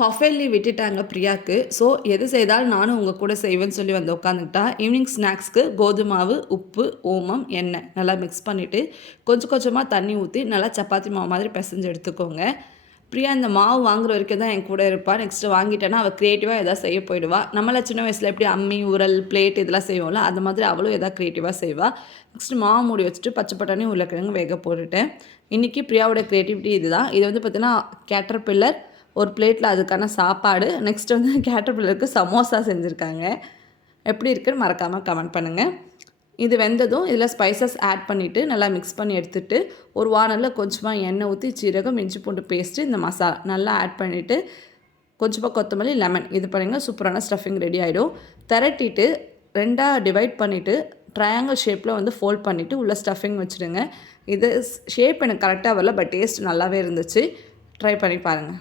Half yearly விட்டுட்டாங்க பிரியாக்கு. So எது செய்தாலும் நானும் உங்க கூட செய்வேன்னு சொல்லி வந்து உட்காந்துக்கிட்டா. ஈவினிங் ஸ்நாக்ஸ்க்கு கோதுமை மாவு, உப்பு, ஓமம், எண்ணெய் நல்லா மிக்ஸ் பண்ணிவிட்டு கொஞ்சம் கொஞ்சமாக தண்ணி ஊற்றி நல்லா சப்பாத்தி மாவு மாதிரி பிசைஞ்சு எடுத்துக்கோங்க. பிரியா இந்த மாவு வாங்குற வரைக்கும் தான் என் கூட இருப்பா. நெக்ஸ்ட்டு வாங்கிட்டேன்னா அவள் க்ரியேட்டிவாக எதாவது செய்ய போயிடுவா. நம்மளாம் சின்ன வயசில் எப்படி அம்மி, உரல், பிளேட் இதெல்லாம் செய்வோம்ல, அந்த மாதிரி அவளும் எதாவது க்ரியேட்டிவாக செய்வாள். நெக்ஸ்ட்டு மாவு மூடி வச்சுட்டு பச்சை பட்டாணி, உருளைக்கிழங்கு வேக போட்டுட்டேன். இன்றைக்கி பிரியாவோட க்ரியேட்டிவிட்டி இதுதான். இது வந்து பார்த்தீங்கன்னா கேட்டர்பில்லர் ஒரு பிளேட்டில் அதுக்கான சாப்பாடு. நெக்ஸ்ட் வந்து கேட்டர்பில்லருக்கு சமோசா செஞ்சுருக்காங்க. எப்படி இருக்குன்னு மறக்காமல் கமெண்ட் பண்ணுங்கள். இது வெந்ததும் இதில் ஸ்பைசஸ் ஆட் பண்ணிவிட்டு நல்லா மிக்ஸ் பண்ணி எடுத்துகிட்டு ஒரு வானலில் கொஞ்சமாக எண்ணெய் ஊற்றி சீரகம், இஞ்சி பூண்டு பேஸ்ட்டு, இந்த மசாலா நல்லா ஆட் பண்ணிவிட்டு கொஞ்சமாக கொத்தமல்லி, லெமன் இது பண்ணுங்கள். சூப்பரான ஸ்டஃபிங் ரெடி ஆகிடும். திரட்டிட்டு 2ஆக டிவைட் பண்ணிவிட்டு ட்ரையாங்கிள் ஷேப்பில் வந்து ஃபோல்ட் பண்ணிவிட்டு உள்ளே ஸ்டஃபிங் வச்சுடுங்க. இது ஷேப் எனக்கு கரெக்டாக வரல, பட் டேஸ்ட் நல்லாவே இருந்துச்சு. ட்ரை பண்ணி பாருங்கள்.